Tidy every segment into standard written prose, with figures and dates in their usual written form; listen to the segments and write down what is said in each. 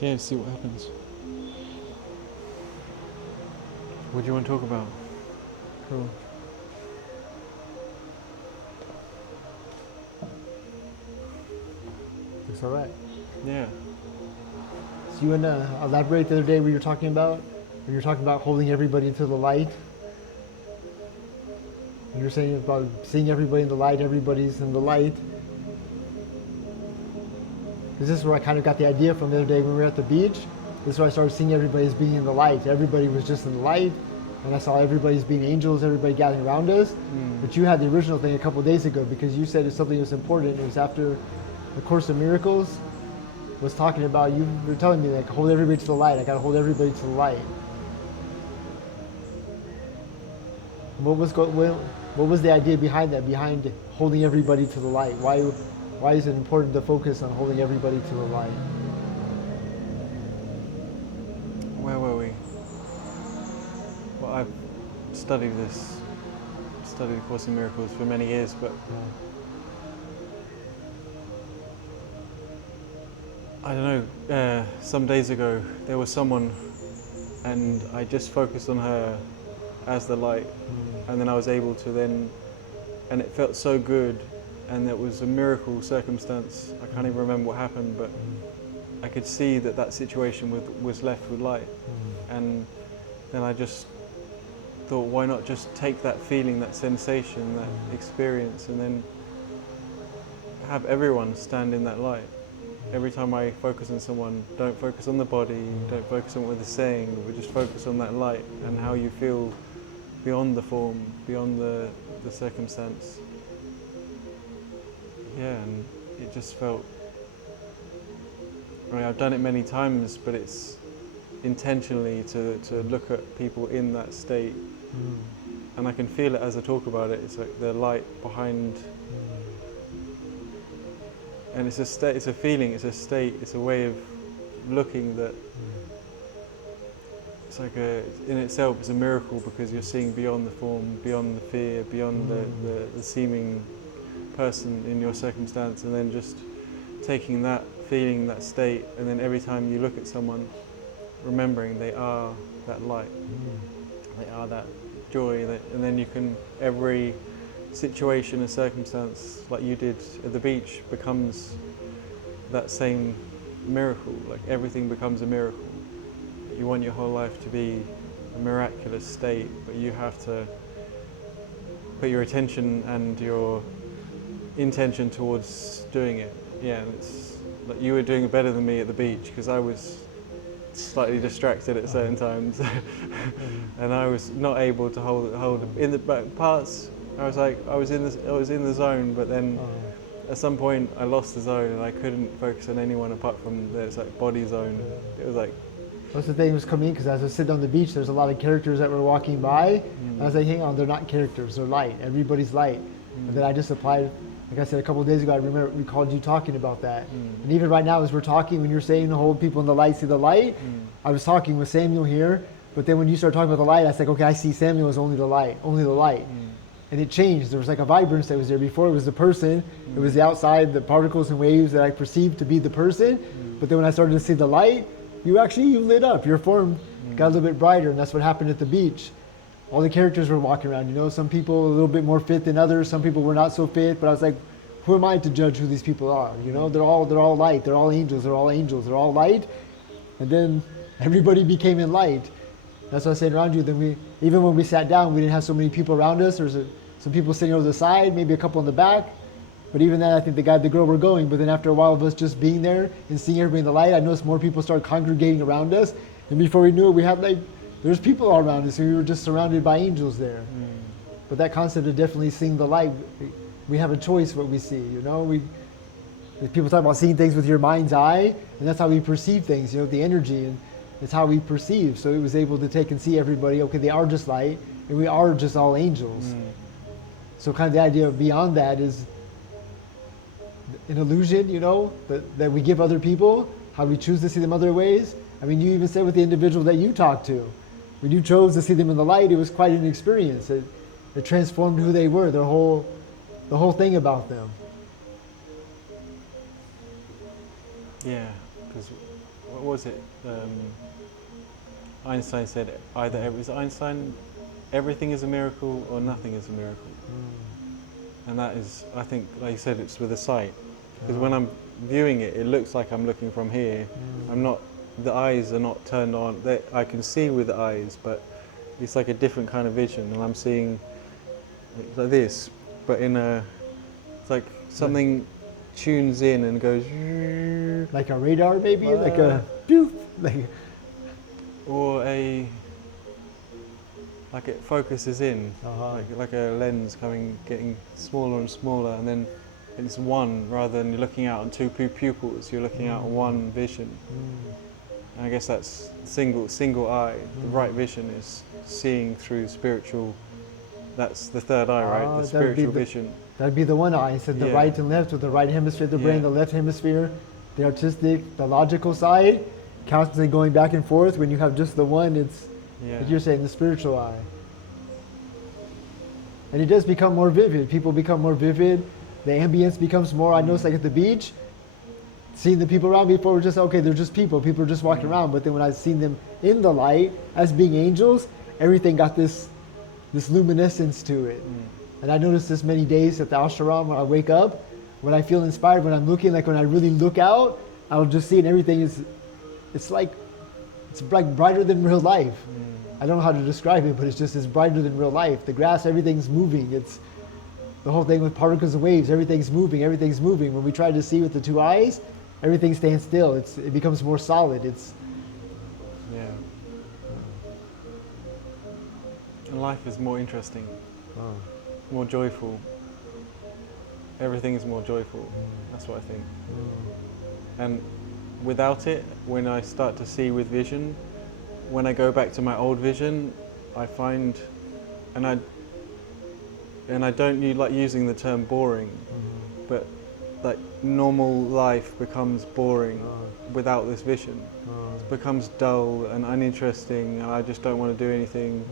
Okay, see what happens. What do you want to talk about? Cool. Looks all right. Yeah. So you want to elaborate the other day what you were talking about? When you were talking about holding everybody into the light? When you were saying about seeing everybody in the light, everybody's in the light. Because this is where I kind of got the idea from the other day when we were at the beach. This is where I started seeing everybody as being in the light. Everybody was just in the light. And I saw everybody as being angels, everybody gathering around us. But you had the original thing a couple of days ago because you said it's something that was important. It was after the Course of Miracles was talking about, you were telling me like, hold everybody to the light. I got to hold everybody to the light. What was the idea behind that, behind holding everybody to the light? Why is it important to focus on holding everybody to the light? Where were we? Well, I've studied the Course in Miracles for many years, but I don't know, some days ago there was someone and I just focused on her as the light, and then I was able to and it felt so good, and it was a miracle circumstance. I can't even remember what happened, but I could see that situation was left with light. And then I just thought, why not just take that feeling, that sensation, that experience, and then have everyone stand in that light. Every time I focus on someone, don't focus on the body, don't focus on what they're saying, but just focus on that light and how you feel beyond the form, beyond the circumstance. Yeah, and it just felt, I mean, I've done it many times, but it's intentionally to look at people in that state. And I can feel it as I talk about it. It's like the light behind, and it's a state, it's a feeling, it's a state, it's a way of looking that it's like in itself it's a miracle, because you're seeing beyond the form, beyond the fear, beyond the seeming person in your circumstance, and then just taking that feeling, that state, and then every time you look at someone, remembering they are that light, they are that joy, and then you can, every situation and circumstance, like you did at the beach, becomes that same miracle. Like everything becomes a miracle. You want your whole life to be a miraculous state, but you have to put your attention and your intention towards doing it. Yeah, and it's like you were doing it better than me at the beach, because I was slightly distracted at certain times, and I was not able to hold in the parts. I was in the zone, but then at some point I lost the zone and I couldn't focus on anyone apart from this like body zone. It was like, That's the thing was coming, because as I was sitting on the beach, there's a lot of characters that were walking by. And I was like, hang on, they're not characters, they're light. Everybody's light. And then I just applied, like I said a couple of days ago, I recalled you talking about that. And even right now as we're talking, when you're saying to hold people in the light, see the light, I was talking with Samuel here, but then when you started talking about the light, I was like, okay, I see Samuel as only the light, only the light. And it changed. There was like a vibrance that was there. Before it was the person, it was the outside, the particles and waves that I perceived to be the person. But then when I started to see the light, you lit up. Your form got a little bit brighter, and that's what happened at the beach. All the characters were walking around, some people a little bit more fit than others, some people were not so fit, but I was like, who am I to judge who these people are? They're all light, they're all angels, they're all light. And then everybody became in light. That's what I said around you. Then even when we sat down, we didn't have so many people around us. There's some people sitting over the side, maybe a couple in the back. But even then, I think the guy, the girl were going. But then after a while of us just being there and seeing everybody in the light, I noticed more people started congregating around us. And before we knew it, we had there's people all around us. We were just surrounded by angels there. But that concept of definitely seeing the light, we have a choice what we see. People talk about seeing things with your mind's eye, and that's how we perceive things. The energy, and it's how we perceive. So it was able to take and see everybody. Okay, they are just light, and we are just all angels. So kind of the idea of beyond that is an illusion, that we give other people, how we choose to see them other ways. I mean, you even said with the individual that you talked to, when you chose to see them in the light, it was quite an experience. It transformed who they were, the whole thing about them. yeah, because what was it? Einstein said either it was Einstein, everything is a miracle or nothing is a miracle. And that is, I think, like you said, it's with the sight. Because when I'm viewing it, it looks like I'm looking from here. I'm not, the eyes are not turned on. I can see with the eyes, but it's like a different kind of vision. And I'm seeing like this, but in a, it's like something tunes in and goes. Like a radar, maybe? Like a, poof, like. Or a, like it focuses in, like a lens getting smaller and smaller, and then it's one rather than you're looking out on two pupils. You're looking out on one vision. And I guess that's single eye. The right vision is seeing through spiritual. That's the third eye, right? The spiritual vision. That'd be the one eye. It said the right and left, with the right hemisphere of the brain, the left hemisphere, the artistic, the logical side, constantly going back and forth. When you have just the one, it's like you're saying, the spiritual eye. And it does become more vivid. People become more vivid. The ambience becomes more. I noticed, like at the beach, seeing the people around me before were just okay. They're just people. People are just walking around. But then when I've seen them in the light as being angels, everything got this luminescence to it. And I noticed this many days at the ashram when I wake up, when I feel inspired, when I'm looking, like when I really look out, I'll just see, and everything is, it's like brighter than real life. I don't know how to describe it, but it's brighter than real life. The grass, everything's moving. It's the whole thing with particles and waves, everything's moving. When we try to see with the two eyes, everything stands still. It becomes more solid. And life is more interesting, more joyful. Everything is more joyful. That's what I think. And without it, when I start to see with vision, when I go back to my old vision, I find, and I don't like using the term boring, but like normal life becomes boring without this vision. It becomes dull and uninteresting, and I just don't want to do anything.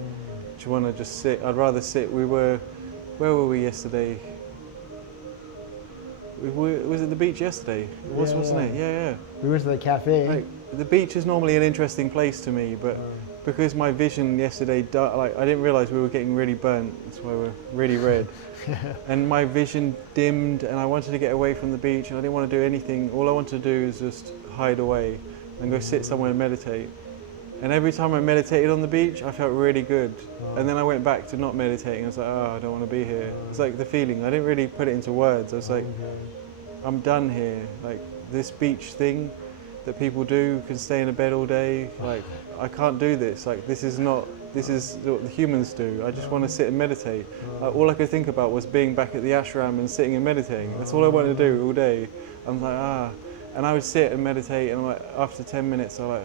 I want to just sit. I'd rather sit. Where were we yesterday? Was it the beach yesterday? Wasn't it? Yeah. We went to the cafe. Like, the beach is normally an interesting place to me, but because my vision yesterday, I didn't realize we were getting really burnt. That's why we're really red. And my vision dimmed, and I wanted to get away from the beach, and I didn't want to do anything. All I wanted to do is just hide away and go sit somewhere and meditate. And every time I meditated on the beach, I felt really good. And then I went back to not meditating. I was like, oh, I don't want to be here. It's like the feeling. I didn't really put it into words. I was like, I'm done here. Like this beach thing that people do, can stay in a bed all day. Like I can't do this. Like this is what the humans do. I just want to sit and meditate. Like, all I could think about was being back at the ashram and sitting and meditating. That's all I wanted to do all day. I'm like, and I would sit and meditate, and like after 10 minutes, I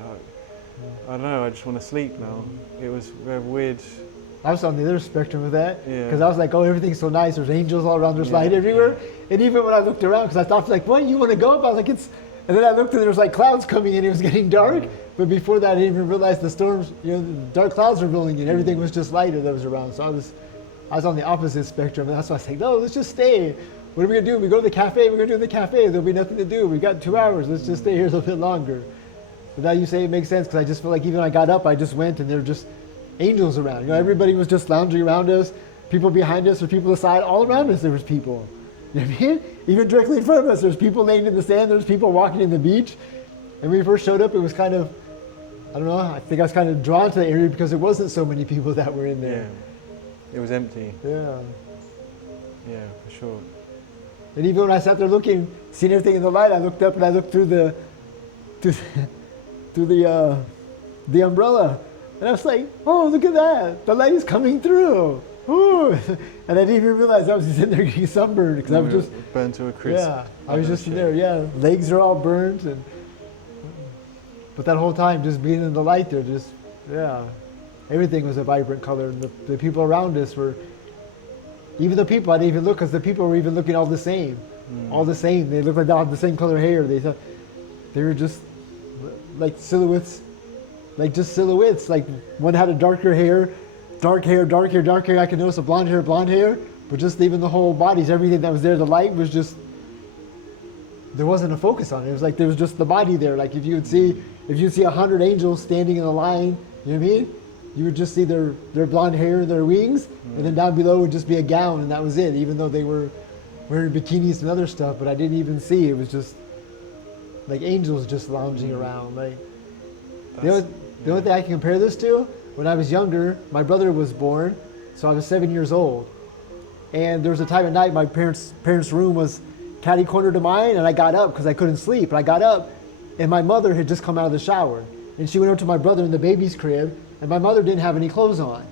don't know, I just want to sleep now. It was very weird. I was on the other spectrum of that, because I was like, oh, everything's so nice. There's angels all around. There's light everywhere. And even when I looked around, because I thought, like, what, you want to go up? I was like, and then I looked and there was like clouds coming in. It was getting dark. But before that, I didn't even realize the storms, the dark clouds were rolling in. Everything was just lighter that was around. So I was on the opposite spectrum. And that's why I was like, no, let's just stay. What are we going to do? We go to the cafe. We're going to do the cafe. There'll be nothing to do. We got 2 hours. Let's just stay here a little bit longer. But now you say it makes sense, because I just feel like even when I got up, I just went and there were just angels around. Everybody was just lounging around us, people behind us or people aside, all around us there was people. You know what I mean? Even directly in front of us, there's people laying in the sand, there's people walking in the beach. And when we first showed up, it was kind of, I don't know, I think I was kind of drawn to the area because there wasn't so many people that were in there. Yeah. It was empty. Yeah. Yeah, for sure. And even when I sat there looking, seeing everything in the light, I looked up and I looked through the umbrella, and I was like, oh, look at that, the light is coming through. Ooh. And I didn't even realize I was sitting there getting sunburned, because I was just burned to a crisp. Yeah, I was just in there. Yeah, legs are all burnt, but that whole time just being in the light there, everything was a vibrant color, and the people around us were, even the people I didn't even look, because the people were even looking all the same. They looked like they had the same color hair. They were just like silhouettes, like one had a dark hair. I could notice a blonde hair, but just even the whole bodies, everything that was there, the light was just, there wasn't a focus on it. It was like there was just the body there. Like if you would see if you see 100 angels standing in a line, you know what I mean? You would just see their blonde hair and their wings, and then down below would just be a gown, and that was it, even though they were wearing bikinis and other stuff, but I didn't even see. It was just like angels just lounging around. Like the only thing I can compare this to, when I was younger, my brother was born, so I was 7 years old. And there was a time at night my parents' room was catty corner to mine, and I got up because I couldn't sleep. And I got up, and my mother had just come out of the shower. And she went up to my brother in the baby's crib, and my mother didn't have any clothes on.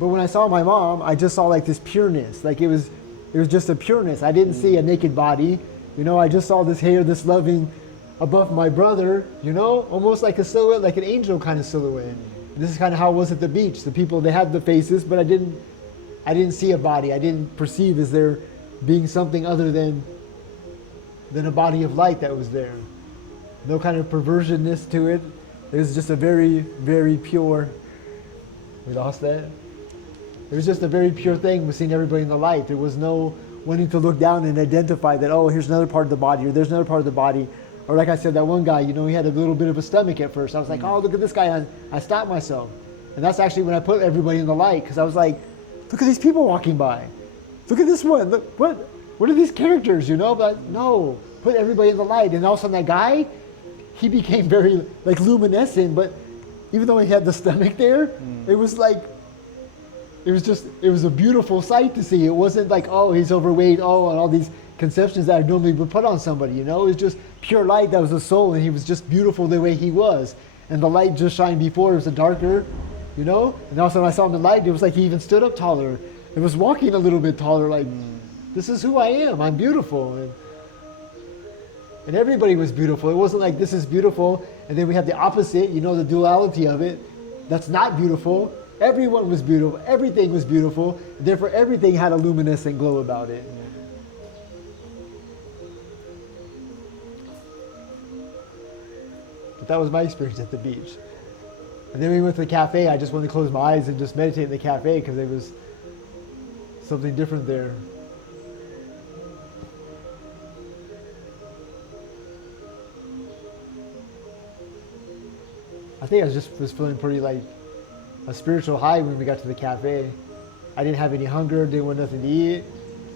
But when I saw my mom, I just saw like this pureness. Like it was just a pureness. I didn't see a naked body. You know, I just saw this hair, this loving above my brother, you know, almost like a silhouette, like an angel kind of silhouette. And this is kind of how it was at the beach. The people, they had the faces, but I didn't see a body. I didn't perceive as there being something other than a body of light that was there. No kind of perversionness to it. It was just a very, very pure. We lost that? It was just a very pure thing with seeing everybody in the light. There was no wanting to look down and identify that, oh, here's another part of the body, or there's another part of the body. Or like I said, that one guy, you know, he had a little bit of a stomach at first. I was like, oh, look at this guy. I stopped myself. And that's actually when I put everybody in the light, because I was like, look at these people walking by. Look at this one. Look, what are these characters, you know? But no, put everybody in the light. And all of a sudden that guy, he became very like luminescent, but even though he had the stomach there, it was like, it was a beautiful sight to see. It wasn't like, oh, he's overweight, and all these conceptions that I normally would put on somebody, you know? It was just pure light that was the soul, and he was just beautiful the way he was. And the light just shined before, it was a darker, you know? And also when I saw him in the light, it was like he even stood up taller. It was walking a little bit taller, like, this is who I am, I'm beautiful. And everybody was beautiful. It wasn't like this is beautiful, and then we have the opposite, you know, the duality of it. That's not beautiful. Everyone was beautiful. Everything was beautiful. Therefore, everything had a luminescent glow about it. But that was my experience at the beach. And then we went to the cafe. I just wanted to close my eyes and just meditate in the cafe because there was something different there. I think I was feeling pretty like a spiritual high when we got to the cafe. I didn't have any hunger, didn't want nothing to eat.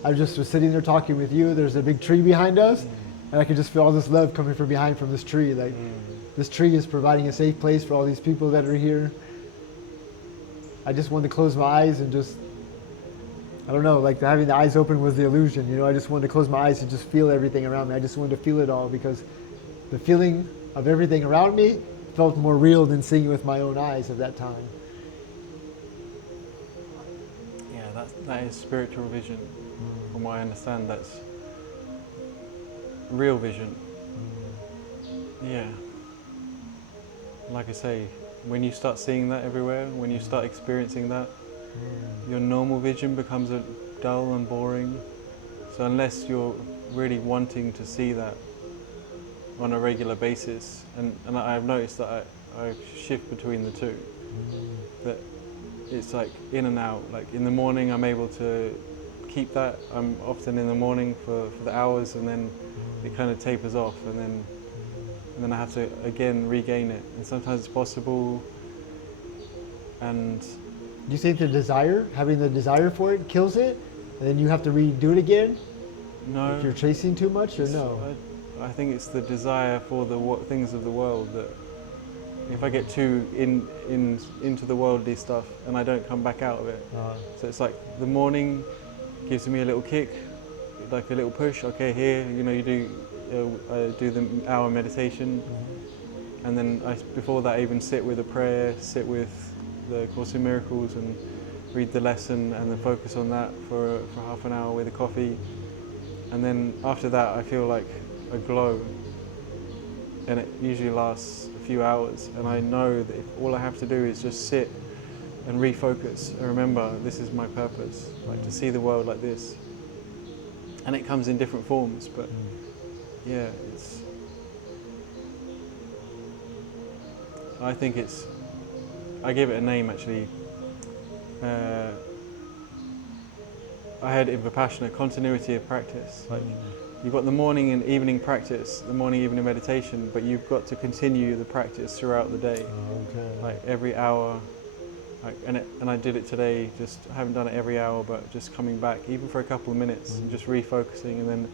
I just was sitting there talking with you. There's a big tree behind us, and I could just feel all this love coming from behind from this tree. Like this tree is providing a safe place for all these people that are here. I just wanted to close my eyes and just, I don't know, like having the eyes open was the illusion. You know, I just wanted to close my eyes and just feel everything around me. I just wanted to feel it all because the feeling of everything around me felt more real than seeing it with my own eyes at that time. Yeah, that is spiritual vision. From what I understand, that's real vision. Yeah. Like I say, when you start seeing that everywhere, when you start experiencing that, your normal vision becomes dull and boring. So unless you're really wanting to see that on a regular basis, and I've noticed that I shift between the two, that it's like in and out. Like in the morning I'm able to keep that. I'm often in the morning for the hours, and then it kind of tapers off, and then I have to again regain it. And sometimes it's possible. And do you think having the desire for it kills it, and then you have to redo it again? No. If you're chasing too much, or no? I think it's the desire for the things of the world that if I get too into the worldly stuff and I don't come back out of it. So it's like the morning gives me a little kick, like a little push. Okay, here, you know, you do the hour meditation, and then before that I even sit with a prayer, sit with the Course in Miracles and read the lesson, and then focus on that for half an hour with a coffee. And then after that I feel like a glow, and it usually lasts a few hours, and I know that if all I have to do is just sit and refocus and remember this is my purpose, like to see the world like this. And it comes in different forms, but yeah, I give it a name actually. I had in Vipassana continuity of practice. Like you've got the morning and evening practice, the morning evening meditation, but you've got to continue the practice throughout the day. Okay. Like every hour, and I did it today. Just I haven't done it every hour, but just coming back, even for a couple of minutes, and just refocusing, and then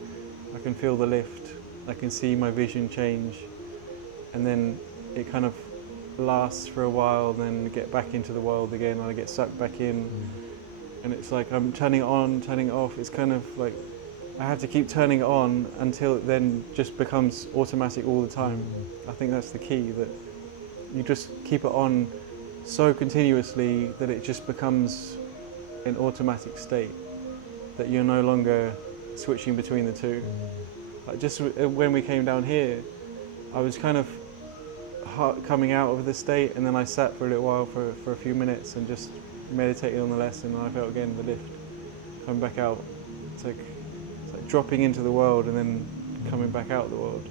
I can feel the lift. I can see my vision change, and then it kind of lasts for a while, then get back into the world again, and I get sucked back in, and it's like I'm turning it on, turning it off. It's kind of like I have to keep turning it on until it then just becomes automatic all the time. I think that's the key, that you just keep it on so continuously that it just becomes an automatic state, that you're no longer switching between the two. Like just when we came down here, I was kind of coming out of the state, and then I sat for a little while for a few minutes and just meditated on the lesson, and I felt again the lift coming back out. It's like dropping into the world and then coming back out of the world,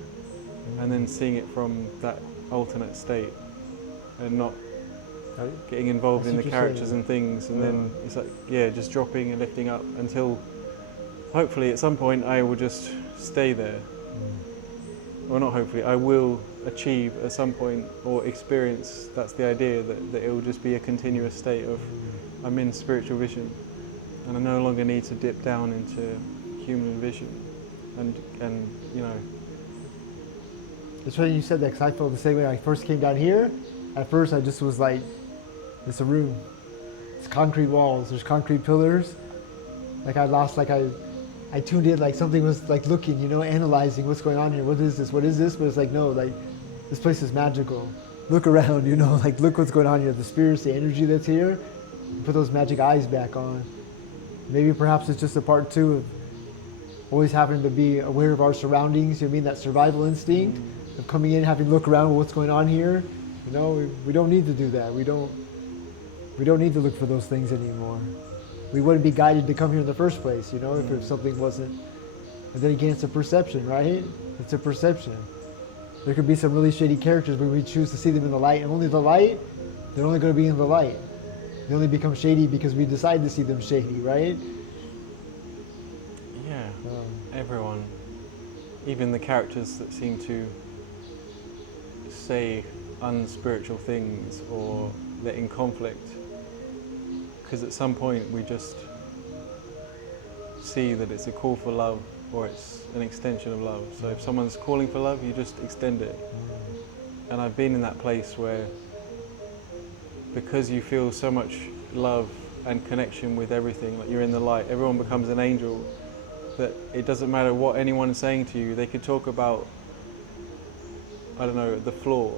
and then seeing it from that alternate state, and not getting involved in the characters and things, and then it's like, yeah, just dropping and lifting up until hopefully at some point I will just stay there. Well, not hopefully, I will achieve at some point or experience, that's the idea, that it will just be a continuous state of I'm in spiritual vision, and I no longer need to dip down into human vision. And you know, It's funny you said that, because I felt the same way when I first came down here. At first I just was like, it's a room, it's concrete walls, there's concrete pillars. Like I tuned in, like something was like looking, you know, analyzing what's going on here. What is this? What is this? But it's like, no, like this place is magical. Look around, you know, like look what's going on here. The spirits, the energy that's here. Put those magic eyes back on. Maybe perhaps it's just a part two of always having to be aware of our surroundings. You know what I mean? That survival instinct of coming in, having to look around, what's going on here. You know, we don't need to do that. We don't need to look for those things anymore. We wouldn't be guided to come here in the first place, you know, if something wasn't. And then again, it's a perception, right? It's a perception. There could be some really shady characters, but we choose to see them in the light, and only the light, they're only going to be in the light. They only become shady because we decide to see them shady, right? Yeah, everyone, even the characters that seem to say unspiritual things or they're in conflict, because at some point we just see that it's a call for love, or it's an extension of love. So if someone's calling for love, you just extend it. And I've been in that place where, because you feel so much love and connection with everything, like you're in the light, everyone becomes an angel, that it doesn't matter what anyone is saying to you. They could talk about, I don't know, the floor.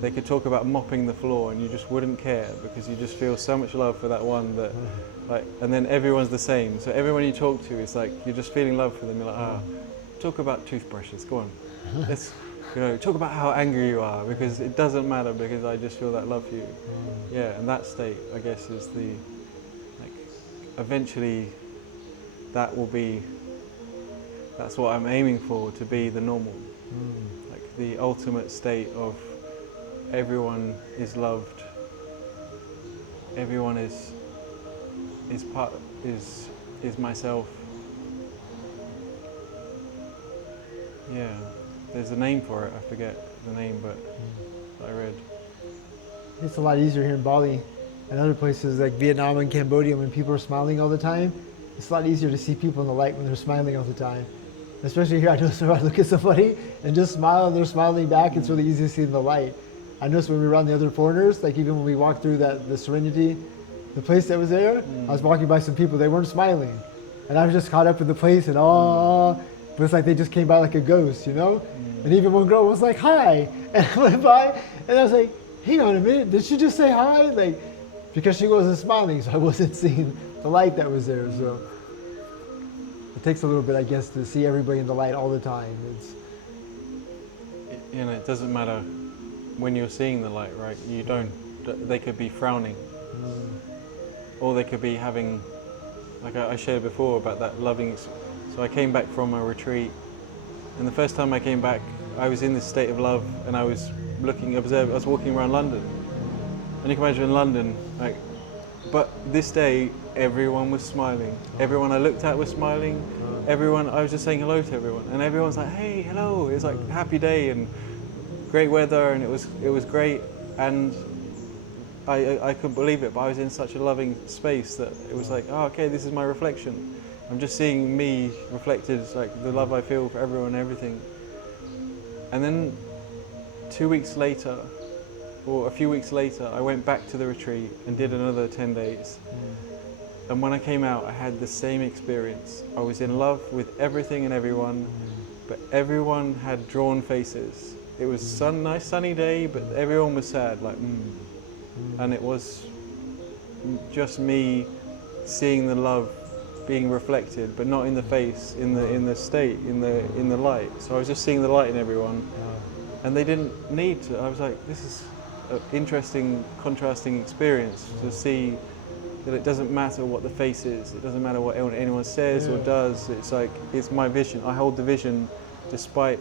They could talk about mopping the floor, and you just wouldn't care, because you just feel so much love for that one that, like, and then everyone's the same. So everyone you talk to, it's like you're just feeling love for them. You're like, talk about toothbrushes. Go on, let's, you know, talk about how angry you are, because it doesn't matter, because I just feel that love for you. Yeah, and that state, I guess, is the, like, eventually, that will be. That's what I'm aiming for, to be the normal, like the ultimate state of. Everyone is loved. Everyone is myself. Yeah, there's a name for it. I forget the name, but I read. It's a lot easier here in Bali and other places like Vietnam and Cambodia. When people are smiling all the time, it's a lot easier to see people in the light when they're smiling all the time. Especially here, I notice if I look at somebody and just smile and they're smiling back, it's really easy to see in the light. I noticed when we were around the other foreigners, like even when we walked through the Serenity, the place that was there, I was walking by some people, they weren't smiling. And I was just caught up in the place and but it's like they just came by like a ghost, you know? And even one girl was like, hi, and I went by, and I was like, hang on a minute, did she just say hi? Like, because she wasn't smiling, so I wasn't seeing the light that was there, so. It takes a little bit, I guess, to see everybody in the light all the time. You know, it doesn't matter when you're seeing the light, right? You don't, they could be frowning, or they could be having, like I shared before about that loving. So I came back from a retreat, and the first time I came back, I was in this state of love, and I was looking, observing, I was walking around London, and you can imagine in London, like, but this day, everyone was smiling. Everyone I looked at was smiling. everyone, I was just saying hello to everyone, and everyone's like, hey, hello. It's like a happy day and great weather, and it was great, and I couldn't believe it, but I was in such a loving space that it was like, oh, okay, this is my reflection. I'm just seeing me reflected, like the love I feel for everyone and everything. And then 2 weeks later, or a few weeks later, I went back to the retreat and did another 10 days. And when I came out, I had the same experience. I was in love with everything and everyone, but everyone had drawn faces. It was a nice sunny day, but everyone was sad, like, And it was just me seeing the love being reflected, but not in the face, in the state, in the light. So I was just seeing the light in everyone, and they didn't need to. I was like, this is an interesting, contrasting experience to see that it doesn't matter what the face is. It doesn't matter what anyone says or does. It's like, it's my vision. I hold the vision despite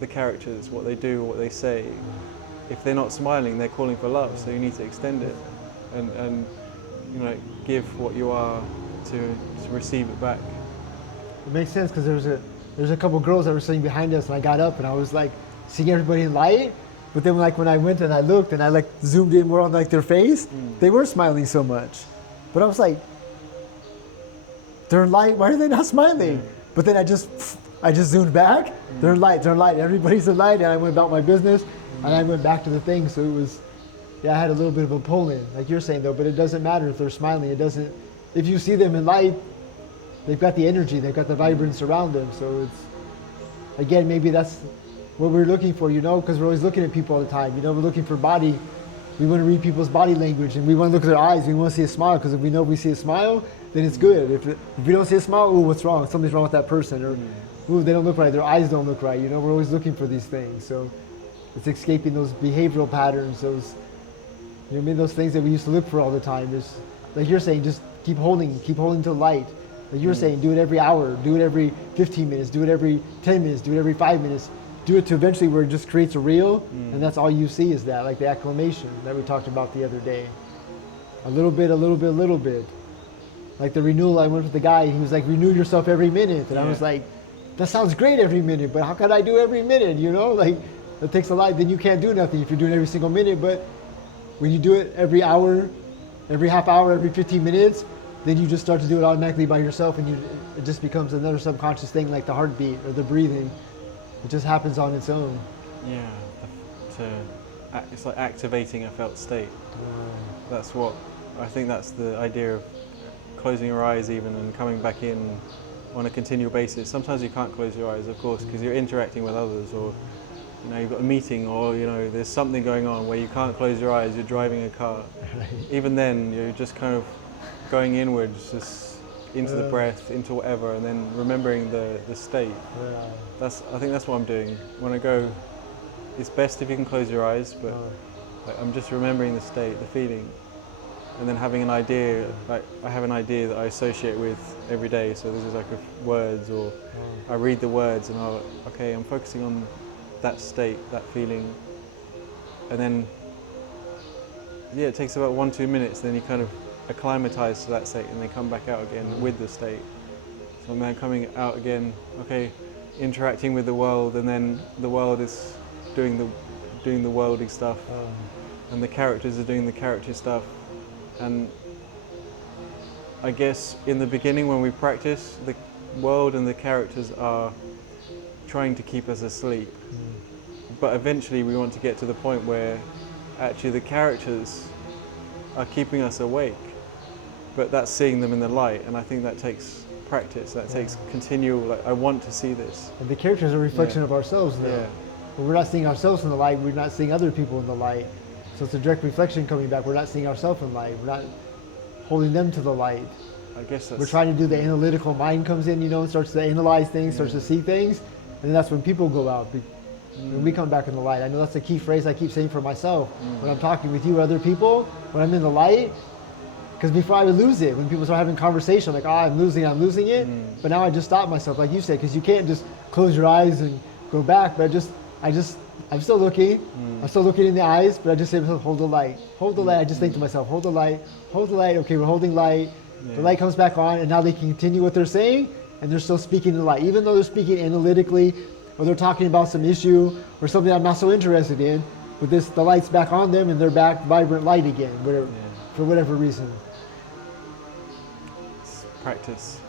the characters, what they do, what they say. If they're not smiling, they're calling for love, so you need to extend it and you know, give what you are to receive it back. It makes sense, because there's a couple girls that were sitting behind us, and I got up and I was like seeing everybody in light, but then like when I went and I looked and I like zoomed in more on like their face, they weren't smiling so much. But I was like, they're in light, why are they not smiling? But then I just zoomed back, they're in light, everybody's in light, and I went about my business and I went back to the thing. So it was, I had a little bit of a pull-in, like you're saying though, but it doesn't matter if they're smiling. It doesn't, if you see them in light, they've got the energy, they've got the vibrance around them. So it's, again, maybe that's what we're looking for, you know, because we're always looking at people all the time. You know, we're looking for body. We want to read people's body language, and we want to look at their eyes. We want to see a smile, because if we know we see a smile, then it's good. If we don't see a smile, ooh, what's wrong? Something's wrong with that person, or ooh, they don't look right. Their eyes don't look right. You know, we're always looking for these things. So it's escaping those behavioral patterns, those, you know, I mean, those things that we used to look for all the time. There's, like you're saying, just keep holding to light. Like you're saying, do it every hour, do it every 15 minutes, do it every 10 minutes, do it every 5 minutes. Do it to eventually where it just creates a reel, and that's all you see is that, like the acclamation that we talked about the other day. A little bit, a little bit, a little bit. Like the renewal, I went with the guy, he was like, renew yourself every minute. And I was like, that sounds great every minute, but how could I do every minute, you know? Like, that takes a lot, then you can't do nothing if you're doing every single minute. But when you do it every hour, every half hour, every 15 minutes, then you just start to do it automatically by yourself, and it just becomes another subconscious thing, like the heartbeat or the breathing. It just happens on its own. Yeah, it's like activating a felt state. That's what, I think that's the idea of closing your eyes even and coming back in on a continual basis. Sometimes you can't close your eyes, of course, because you're interacting with others, or you know, you've got a meeting, or you know, there's something going on where you can't close your eyes, you're driving a car. Even then, you're just kind of going inwards, just into the breath, into whatever, and then remembering the state. I think that's what I'm doing. When I go, it's best if you can close your eyes, but like, I'm just remembering the state, the feeling, and then having an idea. Like, I have an idea that I associate with every day, so this is like words, or I read the words and okay, I'm focusing on that state, that feeling, and then it takes about 1-2 minutes, then you kind of acclimatize to that state and then come back out again with the state. So I'm then coming out again, okay, interacting with the world, and then the world is doing the worldly stuff, and the characters are doing the character stuff. And I guess in the beginning when we practice, the world and the characters are trying to keep us asleep. But eventually we want to get to the point where actually the characters are keeping us awake. But that's seeing them in the light, and I think that takes practice, that takes continual, like, I want to see this. And the characters are a reflection of ourselves now. When we're not seeing ourselves in the light, we're not seeing other people in the light. So it's a direct reflection coming back. We're not seeing ourselves in light. We're not holding them to the light. I guess that's... We're trying to do the analytical mind comes in, you know, and starts to analyze things, starts to see things, and that's when people go out. When we come back in the light. I know that's the key phrase I keep saying for myself. When I'm talking with you or other people, when I'm in the light, because before I would lose it, when people start having conversation, I'm like, I'm losing it. But now I just stop myself, like you said, because you can't just close your eyes and go back. But I'm still looking. I'm still looking in the eyes, but I just say, hold the light. Hold the light. I just think to myself, hold the light. Hold the light. Okay, we're holding light. The light comes back on, and now they can continue what they're saying. and they're still speaking in the light. Even though they're speaking analytically, or they're talking about some issue or something I'm not so interested in, but the light's back on them and they're back vibrant light again, whatever, for whatever reason. It's practice.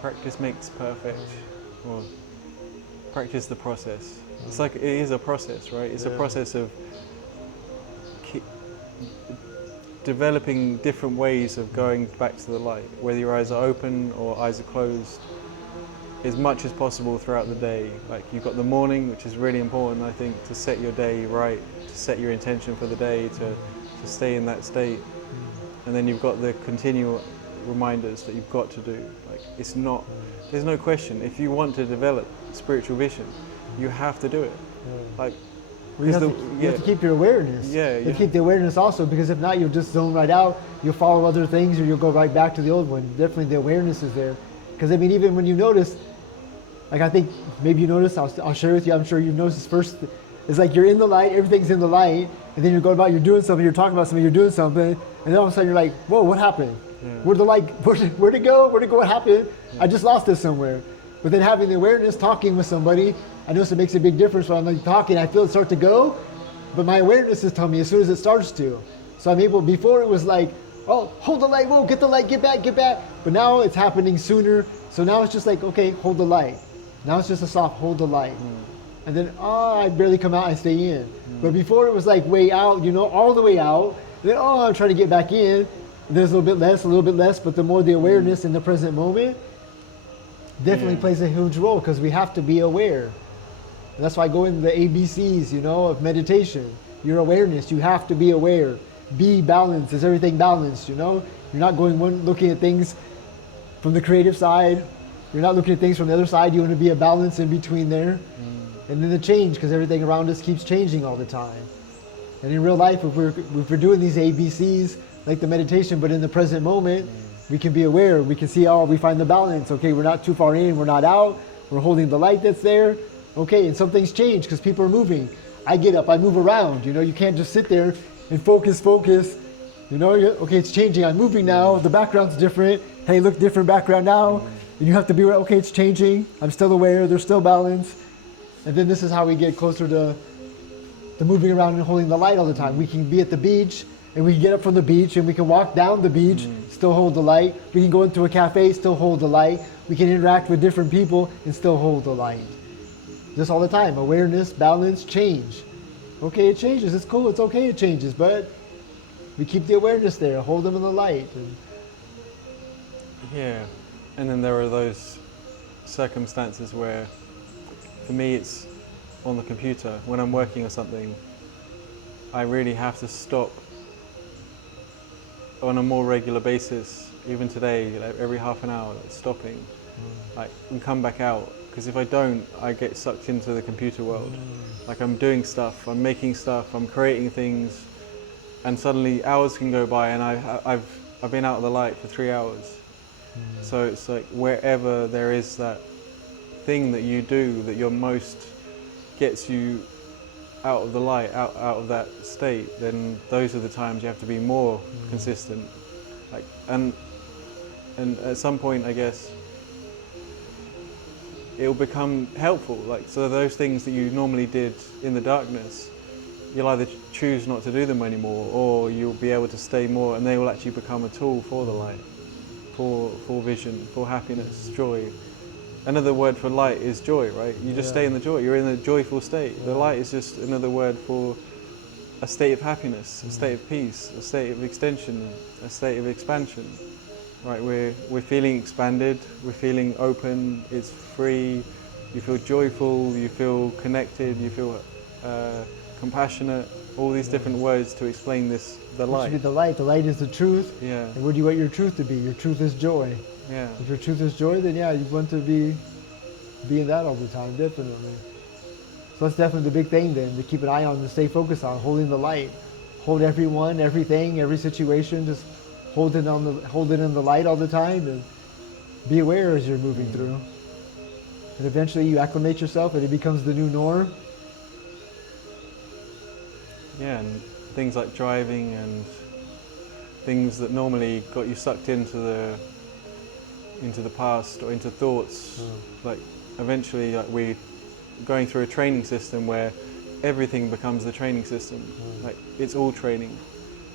Practice makes perfect. Well, practice the process. It's like, it is a process, right? It's a process of developing different ways of going back to the light, whether your eyes are open or eyes are closed, as much as possible throughout the day. Like, you've got the morning, which is really important, I think, to set your day right, to set your intention for the day, to stay in that state. And then you've got the continual reminders that you've got to do. Like, it's not, there's no question, if you want to develop spiritual vision, you have to do it. Like, you have to keep your awareness. Yeah, you have to keep the awareness also, because if not, you'll just zone right out. You'll follow other things, or you'll go right back to the old one. Definitely, the awareness is there. Because I mean, even when you notice, like, I think maybe you notice, I'll share with you. I'm sure you've noticed this first. It's like you're in the light, everything's in the light, and then you're going about, you're doing something, you're talking about something, you're doing something, and then all of a sudden you're like, whoa, what happened? Where'd the light? Where'd it go? Where'd it go? What happened? I just lost it somewhere. But then having the awareness, talking with somebody, I notice it makes a big difference when I'm like talking. I feel it start to go, but my awareness is telling me as soon as it starts to. So I'm able, before it was like, oh, hold the light, whoa, get the light, get back, get back. But now it's happening sooner. So now it's just like, okay, hold the light. Now it's just a soft hold the light. And then, I barely come out, I stay in. But before it was like way out, all the way out. Then, I'm trying to get back in. There's a little bit less, but the more the awareness in the present moment definitely plays a huge role, because we have to be aware. And that's why I go into the ABCs, of meditation. Your awareness, you have to be aware. Be balanced. Is everything balanced, You're not looking at things from the creative side. You're not looking at things from the other side. You want to be a balance in between there. And then the change, because everything around us keeps changing all the time. And in real life, if we're doing these ABCs, like the meditation, but in the present moment, we can be aware. We can see, we find the balance. Okay, we're not too far in, we're not out. We're holding the light that's there. Okay, and some things change because people are moving. I get up, I move around. You can't just sit there and focus. Okay, it's changing. I'm moving now. The background's different. Hey, look, different background now. And you have to be aware. Okay, it's changing. I'm still aware. There's still balance. And then this is how we get closer to moving around and holding the light all the time. We can be at the beach, and we can get up from the beach, and we can walk down the beach, still hold the light. We can go into a cafe, still hold the light. We can interact with different people and still hold the light. Just all the time. Awareness, balance, change. Okay, it changes. It's cool. It's okay. It changes. But we keep the awareness there. Hold them in the light. Yeah. And then there are those circumstances where, for me, it's on the computer. When I'm working on something, I really have to stop on a more regular basis. Even today, like every half an hour, stopping, and come back out. Because if I don't, I get sucked into the computer world. Like, I'm doing stuff, I'm making stuff, I'm creating things, and suddenly hours can go by, and I've been out of the light for 3 hours. So it's like, wherever there is that thing that you do that gets you out of the light, out of that state, then those are the times you have to be more consistent. Like, and at some point, I guess, it'll become helpful. Like, so those things that you normally did in the darkness, you'll either choose not to do them anymore, or you'll be able to stay more, and they will actually become a tool for the light, for vision, for happiness, joy. Another word for light is joy, right? You just stay in the joy. You're in a joyful state. The light is just another word for a state of happiness, a state of peace, a state of extension, a state of expansion. Right, we're feeling expanded, we're feeling open, it's free, you feel joyful, you feel connected, you feel compassionate, all these different words to explain the light. Should be the light. The light is the truth. Yeah. And what do you want your truth to be? Your truth is joy. Yeah. If your truth is joy, then you want to be in that all the time, definitely. So that's definitely the big thing then, to keep an eye on, to stay focused on, holding the light. Hold everyone, everything, every situation, just hold it in the light all the time, and be aware as you're moving through. And eventually you acclimate yourself, and it becomes the new norm. Yeah, and things like driving and things that normally got you sucked into into the past or into thoughts. Like eventually, like we're going through a training system where everything becomes the training system. Like it's all training.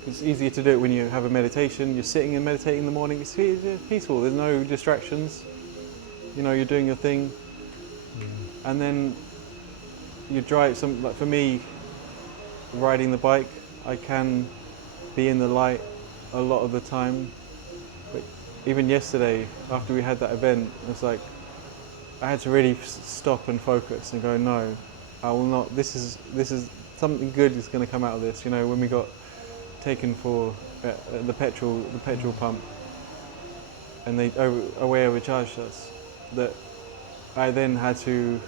It's easier to do it when you have a meditation. You're sitting and meditating in the morning. It's peaceful. There's no distractions. You know, you're doing your thing, and then you drive. Like for me, riding the bike, I can be in the light a lot of the time. But even yesterday, after we had that event, it's like I had to really stop and focus and go, no, I will not. This is something good is going to come out of this. You know, when we got taken for the petrol pump, and they way overcharged us, that I then had to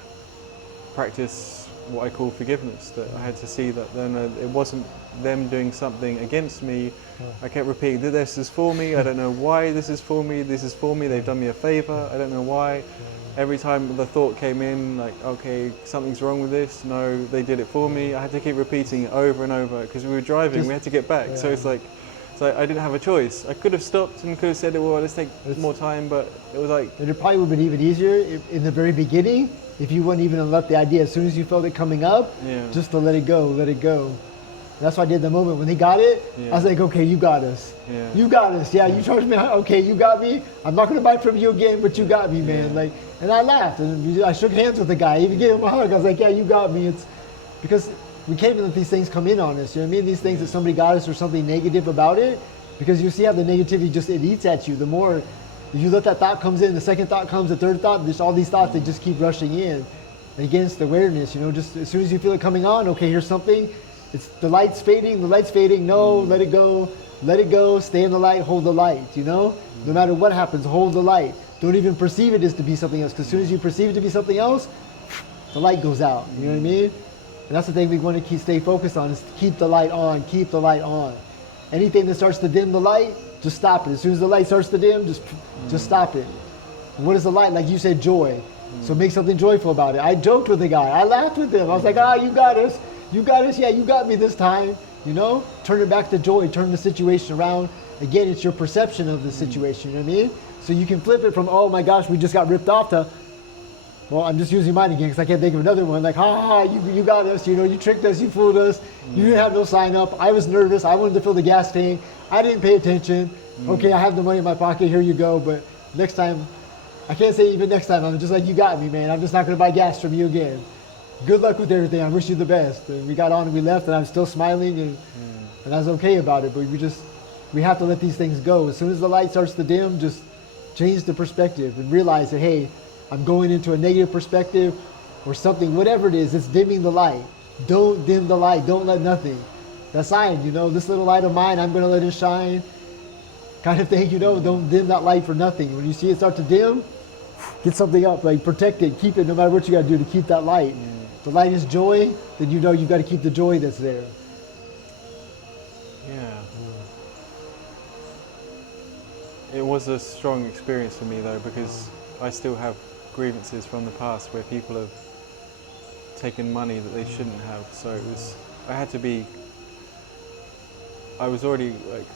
practice what I call forgiveness. That I had to see that then it wasn't them doing something against me. I kept repeating, this is for me. I don't know why this is for me. This is for me. They've done me a favor. I don't know why. Every time the thought came in, like, okay, something's wrong with this. No, they did it for me. I had to keep repeating it over and over because we were driving. We had to get back. So it's like I didn't have a choice. I could have stopped and could have said, well, let's take more time, but it was like... And it probably would have been even easier in the very beginning if you wouldn't even have let the idea, as soon as you felt it coming up, just to let it go, let it go. And that's what I did the moment when they got it. I was like, okay, you got us. You got us. Yeah, you charged me. Okay, you got me. I'm not going to buy from you again, but you got me, man. Like, and I laughed and I shook hands with the guy. I even gave him a hug. I was like, yeah, you got me. It's because we can't even let these things come in on us. You know what I mean? These things that somebody got us or something negative about it, because you see how the negativity just, it eats at you. The more you let that thought comes in, the second thought comes, the third thought, just all these thoughts, they just keep rushing in. And again, it's the awareness, you know, just as soon as you feel it coming on, okay, here's something. It's the light's fading, no, let it go, stay in the light, hold the light, you know? No matter what happens, hold the light. Don't even perceive it as to be something else, because as soon as you perceive it to be something else, the light goes out, you know what I mean? And that's the thing we want to stay focused on, is to keep the light on, keep the light on. Anything that starts to dim the light, just stop it. As soon as the light starts to dim, just stop it. And what is the light? Like you said, joy. So make something joyful about it. I joked with the guy. I laughed with him. I was like, you got us. You got us. Yeah, you got me this time. You know, turn it back to joy. Turn the situation around. Again, it's your perception of the situation. You know what I mean? So you can flip it from, oh my gosh, we just got ripped off, to, well, I'm just using mine again because I can't think of another one. Like, you got us. You know, you tricked us. You fooled us. You didn't have no sign up. I was nervous. I wanted to fill the gas tank. I didn't pay attention. Okay, I have the money in my pocket. Here you go. But next time, I can't say even next time. I'm just like, you got me, man. I'm just not going to buy gas from you again. Good luck with everything. I wish you the best. And we got on and we left, and I'm still smiling, and I was okay about it. But we have to let these things go. As soon as the light starts to dim, just change the perspective and realize that, hey, I'm going into a negative perspective or something, whatever it is, it's dimming the light. Don't dim the light. Don't let nothing. That sign, you know, this little light of mine, I'm going to let it shine kind of thing, you know. Don't dim that light for nothing. When you see it start to dim, get something up, like protect it, keep it, no matter what you got to do to keep that light. If the light is joy, then you know you've got to keep the joy that's there. Yeah. It was a strong experience for me though, because I still have grievances from the past where people have taken money that they shouldn't have. So it was, I was already like,